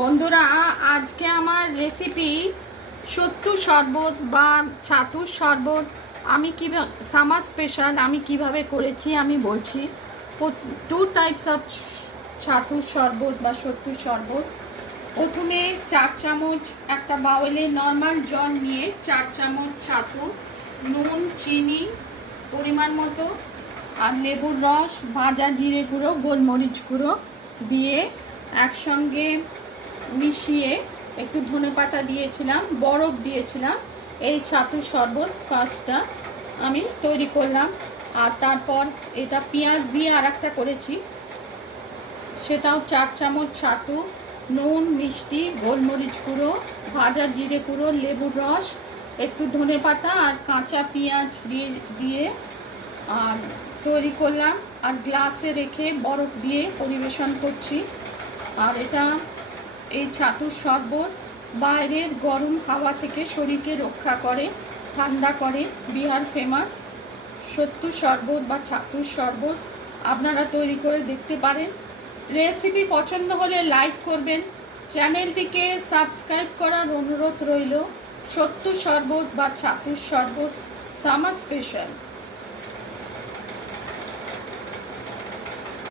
বন্ধুরা, আজকে আমার রেসিপি সত্তু শরবত বা ছাতুর শরবত। আমি কীভাবে সামার স্পেশাল আমি কিভাবে করেছি আমি বলছি। টু টাইপস অফ ছাতুর শরবত বা সত্তুর শরবত। প্রথমে 4 চামচ একটা বাউলে নর্মাল জল নিয়ে 4 চামচ ছাতু, নুন, চিনি পরিমাণ মতো, আর লেবুর রস, ভাজা জিরে গুঁড়ো, গোলমরিচ গুঁড়ো দিয়ে একসঙ্গে মিশিয়ে একটু ধনেপাতা দিয়েছিলাম, বরফ দিয়েছিলাম। এই ছাতুর শরবত ফার্স্টটা আমি তৈরি করলাম। আর তারপর এটা পেঁয়াজ দিয়ে আর একটা করেছি, সেটাও 4 চামচ ছাতু, নুন, মিষ্টি, গোলমরিচ গুঁড়ো, ভাজা জিরে গুঁড়ো, লেবুর রস, একটু ধনেপাতা আর কাঁচা পেঁয়াজ দিয়ে আর তৈরি করলাম। আর গ্লাসে রেখে বরফ দিয়ে পরিবেশন করছি। আর এটা এই ছাতুর শরবত বাইরের গরম হাওয়া থেকে শরীরকে রক্ষা করে, ঠান্ডা করে। বিহার ফেমাস সত্তু শরবত বা ছাতুর শরবত আপনারা তৈরি করে দেখতে পারেন। রেসিপি পছন্দ হলে লাইক করবেন, চ্যানেলটিকে সাবস্ক্রাইব করার অনুরোধ রইল। সত্তু শরবত বা ছাতুর শরবত সামার স্পেশাল।